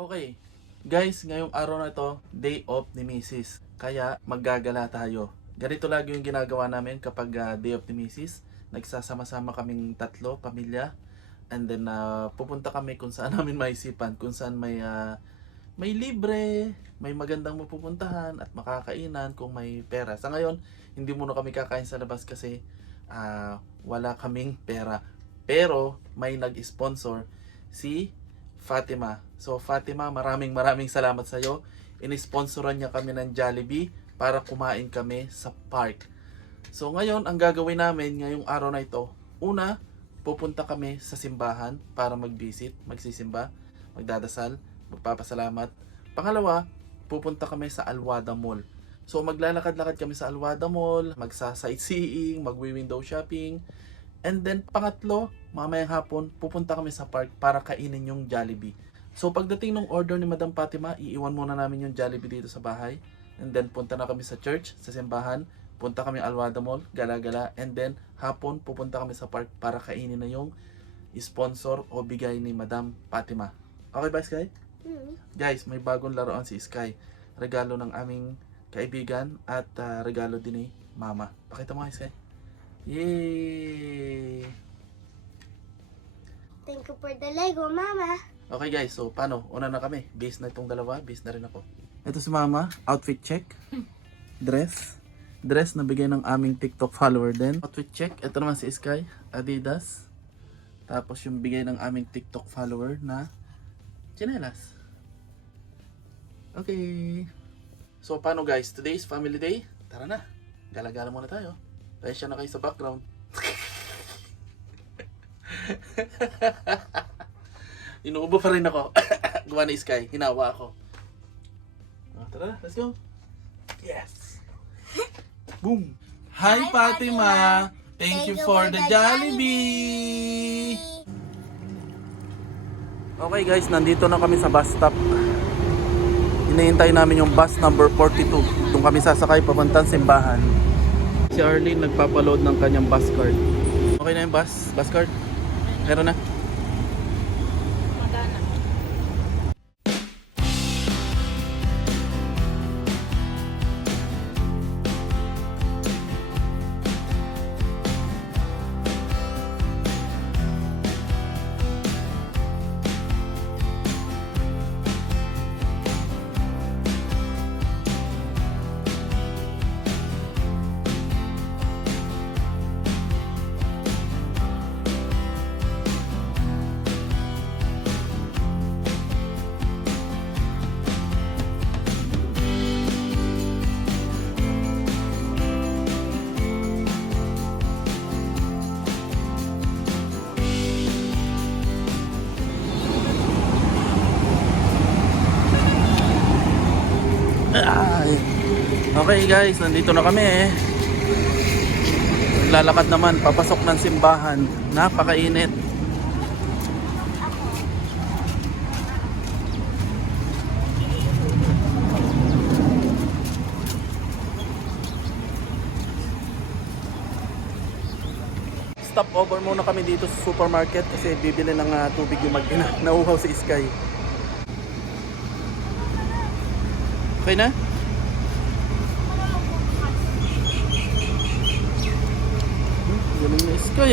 Okay, guys, ngayong araw na to, day off ni Mrs. Kaya maggagala tayo. Ganito lagi yung ginagawa namin kapag day off ni Mrs. Nagsasama-sama kaming tatlo, pamilya. And then pupunta kami kung saan namin maisipan, kung saan may libre, may magandang mapupuntahan at makakainan kung may pera. Sa ngayon, hindi muna kami kakain sa labas kasi wala kaming pera. Pero may nag-sponsor si Fatima. So Fatima, maraming salamat sa iyo. Inisponsoran niya kami ng Jollibee para kumain kami sa park. So ngayon, ang gagawin namin ngayong araw na ito, una, pupunta kami sa simbahan para mag-visit, magsisimba, magdadasal, magpapasalamat. Pangalawa, pupunta kami sa Alwada Mall. So maglalakad-lakad kami sa Alwada Mall, magsa-sightseeing, magwi-window shopping. And then pangatlo, mamayang hapon, pupunta kami sa park para kainin yung Jollibee. So pagdating ng order ni Madam Fatima, iiwan muna namin yung Jollibee dito sa bahay. And then punta na kami sa church, sa simbahan. Punta kami Alwada Mall, gala-gala. And then hapon, pupunta kami sa park para kainin na yung sponsor o bigay ni Madam Fatima. Okay ba, Sky? Guys, may bagong laruan si Sky. Regalo ng aming kaibigan at regalo din ni Mama. Pakita mo nga, Sky. Yay! Thank you for the Lego, Mama. Okay guys, so paano? Una na kami. Base na itong dalawa, base na rin ako. Ito si Mama, outfit check. Dress. Dress na bigay ng aming TikTok follower din. Outfit check. Ito naman si Sky, Adidas. Tapos yung bigay ng aming TikTok follower na tsinelas. Okay. So paano guys? Today is family day. Tara na. Gala-gala muna tayo. Pasya na kayo sa background. Inuubo pa rin ako. Gawa ni Sky. Hinawa ako. Tara, let's go. Yes. Boom. Hi, Fatima. Thank you for the Jollibee. Okay guys, nandito na kami sa bus stop. Hinihintay namin yung bus number 42. Doon kami sasakay papuntang simbahan. Si Arlene nagpapaload ng kanyang bus card. Okay na yung bus card? Meron na? Magana. Okay guys, nandito na kami Lalakad naman, papasok ng simbahan. Napakainit. Stop over muna kami dito sa supermarket kasi bibili ng tubig yung mag-ina. Nauhaw si Sky. Okay na? Galing na Sky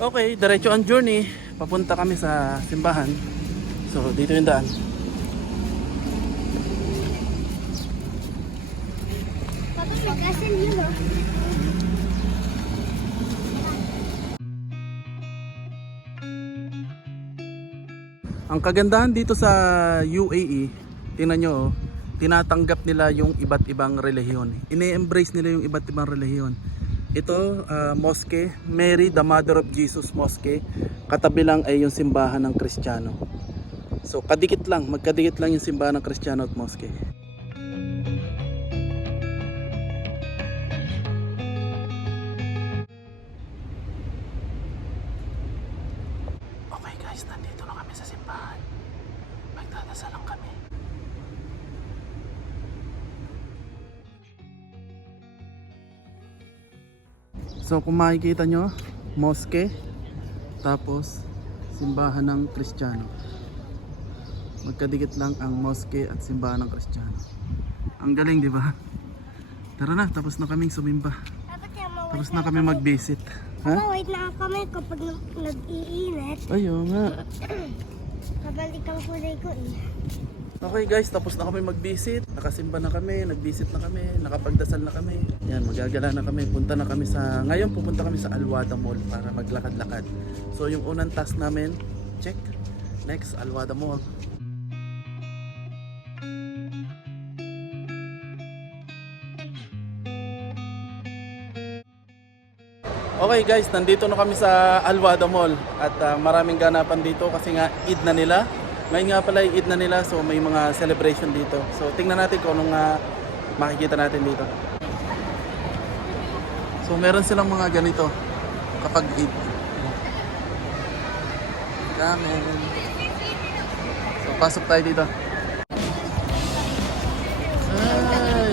Okay, diretso ang journey. Papunta kami sa simbahan. So, dito yung daan. Papa, magasin yun, no? Ang kagandahan dito sa UAE, tingnan nyo, tinatanggap nila yung iba't ibang relihiyon. Ine-embrace nila yung iba't ibang relihiyon. Ito, mosque, Mary, the Mother of Jesus Mosque. Katabi lang ay yung simbahan ng Kristiyano. So, magkadikit lang yung simbahan ng Kristiyano at mosque. Okay guys, nandito na kami sa simbahan. Magdadasal lang kami. So kung makikita nyo, mosque, tapos simbahan ng Kristiyano. Magkadikit lang ang mosque at simbahan ng Kristiyano. Ang galing, di ba? Tara na, tapos na kaming sumimba. Dapat yan, Tapos na kami mag-visit. Ha? Wait na kami kapag nag-iinit. Ayun nga. Kabalik ang kulay ko eh. Okay guys, tapos na kami mag-visit. Nakasimba na kami, nag-visit na kami, nakapagdasal na kami. Yan, magagala na kami. Punta na kami sa... Ngayon pupunta kami sa Alwada Mall para maglakad-lakad. So yung unang task namin, check. Next, Alwada Mall. Okay guys, nandito na kami sa Alwada Mall. At maraming ganapan dito kasi nga Eid na nila. Ngayon nga pala yung Eid na nila, so may mga celebration dito. So tingnan natin kung anong makikita natin dito. So meron silang mga ganito kapag Eid. Ramen. So pasok tayo dito. Ay.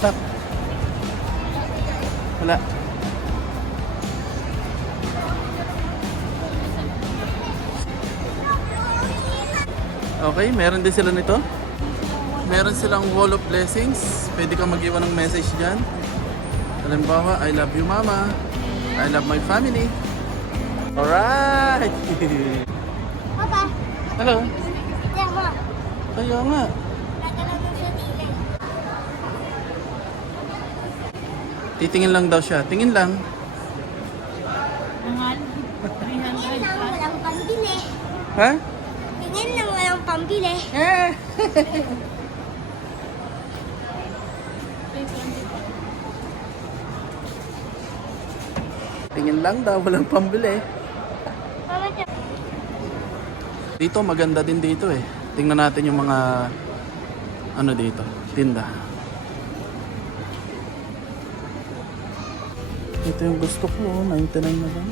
Stop. Wala. Okay, meron din sila nito. Meron silang wall of blessings. Pwede kang mag-iwan ng message dyan. Halimbawa, I love you mama. I love my family. Alright! Papa, Hello? yan mo. Kaya nga. Nagalaw mo sa tila. Titingin lang daw siya. Tingin lang. Tingin lang, walang pambili. Ha? Tingin lang, walang pambili. Tingin lang daw, walang pambili. Mama, Dito maganda din dito eh. Tingnan natin yung mga ano dito, tinda. Ito yung gusto ko, 99 na lang.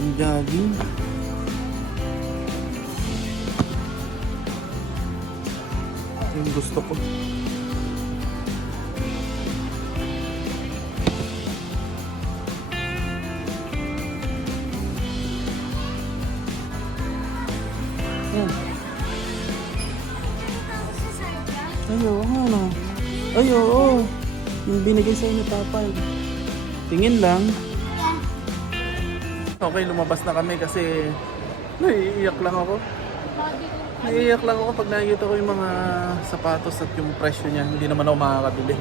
Ang jogging. Ito yung gusto ko. Yan. Ayaw, ano? Ayaw, oo. Yung binigay sa'yo ni Papa. Tingin lang. Okay, lumabas na kami kasi naiiyak lang ako. Naiiyak lang ako pag nakikita ko yung mga sapatos at yung presyo niya. Hindi naman ako makakabili.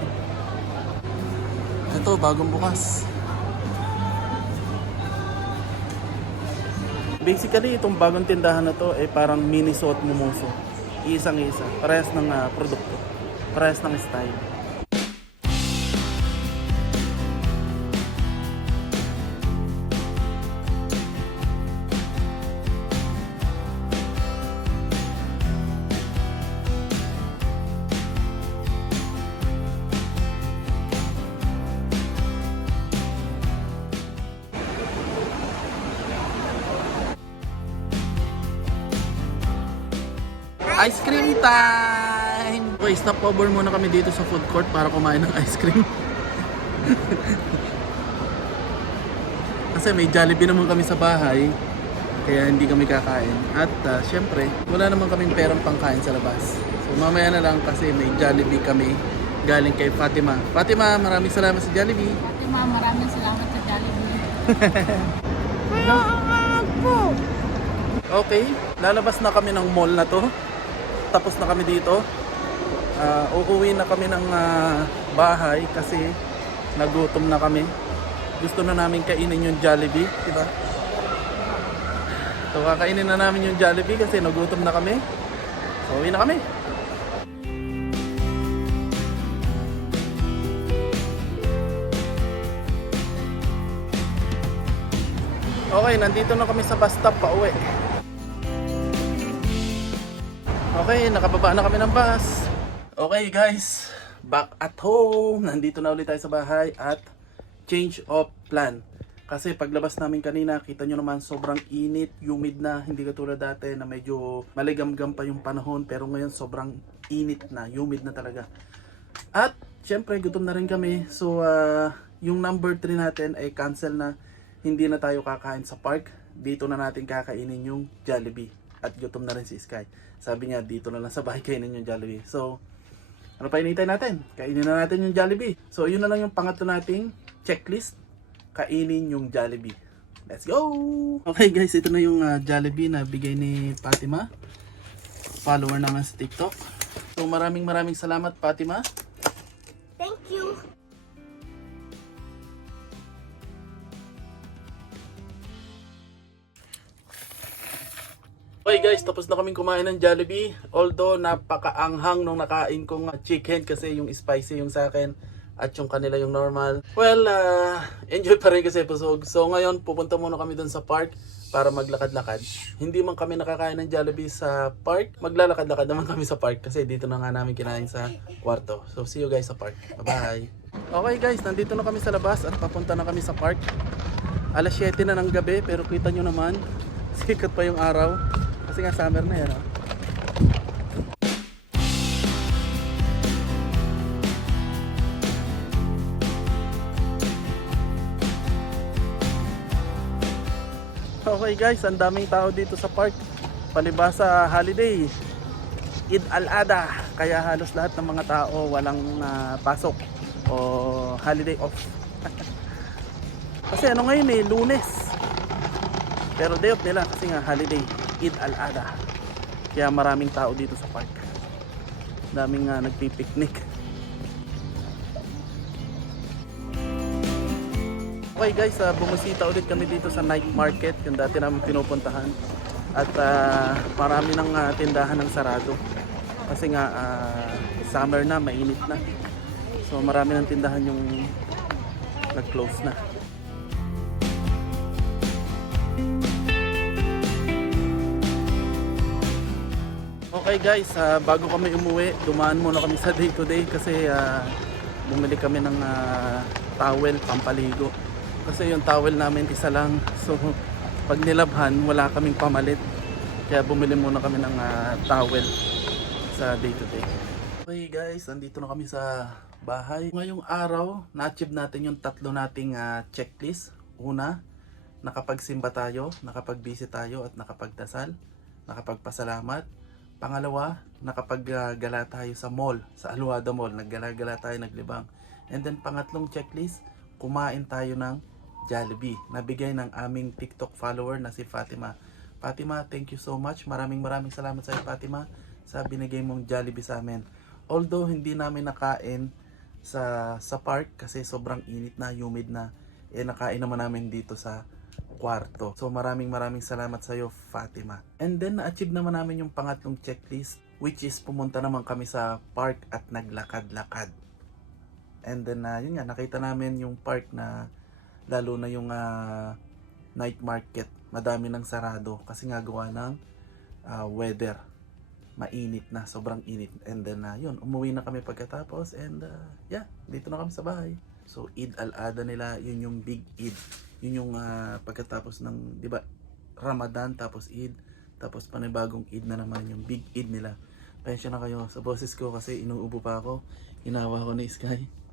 Ito, bagong bukas. Basically, itong bagong tindahan na to ay parang mini suot mumuso. Isang-isa. Parehas ng produkto. Parehas ng style. Ice cream time! Okay, stop over muna kami dito sa food court para kumain ng ice cream. Kasi may Jollibee naman kami sa bahay, kaya hindi kami kakain. At syempre, wala naman kaming perang pangkain sa labas. So mamaya na lang kasi may Jollibee kami galing kay Fatima. Fatima, maraming salamat sa Jollibee. Fatima, maraming salamat sa Jollibee. Ano ang po? Okay, lalabas na kami ng mall na to. Tapos na kami dito. Uuwi na kami ng bahay kasi nagutom na kami. Gusto na namin kainin yung Jollibee, di ba? So kakainin na namin yung Jollibee kasi nagutom na kami. So uwi na kami. Okay, nandito na kami sa bus stop pa uwi. Okay, nakababa na kami ng bus. Okay guys, back at home. Nandito na ulit tayo sa bahay at change of plan. Kasi paglabas namin kanina, kita nyo naman sobrang init, humid na, hindi katulad dati na medyo maligamgam pa yung panahon. Pero ngayon sobrang init na, humid na talaga. At syempre gutom na rin kami. So yung number 3 natin ay cancel na. Hindi na tayo kakain sa park. Dito na natin kakainin yung Jollibee. At gutom na rin si Sky. Sabi niya dito na lang sa bahay kainin yung Jollibee. So ano pa hinihintay natin? Kainin na natin yung Jollibee. So yun na lang yung pangatlo nating checklist. Kainin yung Jollibee. Let's go! Okay guys, ito na yung Jollibee na bigay ni Fatima. Follower naman sa TikTok. So maraming salamat Fatima. Thank you. Okay guys, tapos na kaming kumain ng Jollibee. Although napakaanghang nung nakain kong chicken kasi yung spicy yung sa akin at yung kanila yung normal. Well, enjoy pa rin kasi busog. So ngayon pupunta muna kami dun sa park para maglakad-lakad. Hindi man kami nakakain ng Jollibee sa park, maglalakad-lakad naman kami sa park kasi dito na nga namin kinain sa kwarto. So see you guys sa park. Bye-bye. Okay guys, nandito na kami sa labas at papunta na kami sa park. Alas 7 na ng gabi pero kita nyo naman, sikat pa yung araw. Kasi nga summer na yan. Okay guys, ang daming tao dito sa park. Palibasa holiday, Eid al-Adha. Kaya halos lahat ng mga tao walang pasok o holiday off. Kasi ano ngayon Lunes. Pero day off nila kasi nga holiday, Eid al-Adha. Kaya maraming tao dito sa park. Daming nagpipiknik. Okay guys, bumusita ulit kami dito sa night market, yung dati namin pinupuntahan. At marami ng tindahan ng sarado. Kasi nga summer na, mainit na. So marami ng tindahan yung nag-close na. Okay guys, bago kami umuwi, dumaan muna kami sa day to day kasi bumili kami ng towel, pampaligo. Kasi yung towel namin isa lang. So pag nilabhan, wala kaming pamalit. Kaya bumili muna kami ng towel sa day to day. Okay guys, andito na kami sa bahay. Ngayong araw, na-achieve natin yung tatlo nating checklist. Una, nakapagsimba tayo, nakapag-visit tayo at nakapagdasal, nakapagpasalamat. Pangalawa, nakapaggala tayo sa mall, sa Aluada Mall. Naggala-gala tayo, naglibang. And then pangatlong checklist, kumain tayo ng Jollibee. Nabigay ng aming TikTok follower na si Fatima. Fatima, thank you so much. Maraming salamat sa iyo Fatima sa binigay mong Jollibee sa amin. Although hindi namin nakain sa park kasi sobrang init na, humid na. Nakain naman namin dito sa kwarto. So maraming salamat sa iyo Fatima. And then na-achieve naman namin yung pangatlong checklist, which is pumunta naman kami sa park at naglakad-lakad. And then yun nga, nakita namin yung park na lalo na yung night market, madami ng sarado kasi nga gawa ng weather. Mainit na, sobrang init. And then yun, umuwi na kami pagkatapos and yeah, dito na kami sa bahay. So Eid al-Adha nila, yun yung big Eid. Yun yung pagkatapos ng, di ba, Ramadan tapos Eid, tapos panibagong Eid na naman yung big Eid nila. Pasensya na kayo sa boses ko kasi inuubo pa ako. Hinawa ko ni Sky.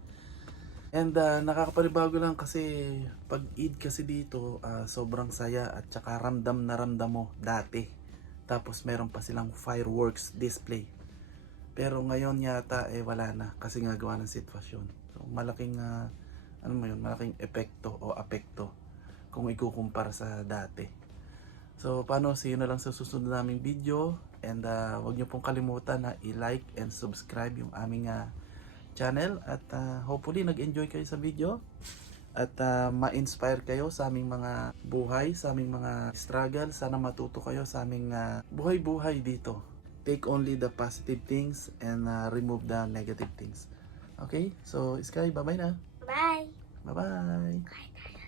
And nakakapanibago lang kasi pag Eid kasi dito sobrang saya at saka ramdam na ramdam mo dati. Tapos meron pa silang fireworks display. Pero ngayon yata wala na kasi nga gawa ng sitwasyon. So malaking ano mo yun, malaking epekto o apekto kung ikukumpara sa dati. So paano, see you na lang sa susunod naming video. And wag niyo pong kalimutan na i-like and subscribe yung aming channel at hopefully nag-enjoy kayo sa video at ma-inspire kayo sa aming mga buhay, sa aming mga struggle. Sana matuto kayo sa aming buhay-buhay dito. Take only the positive things and remove the negative things. Okay? So, Sky, bye-bye na. Bye. Bye-bye. Bye.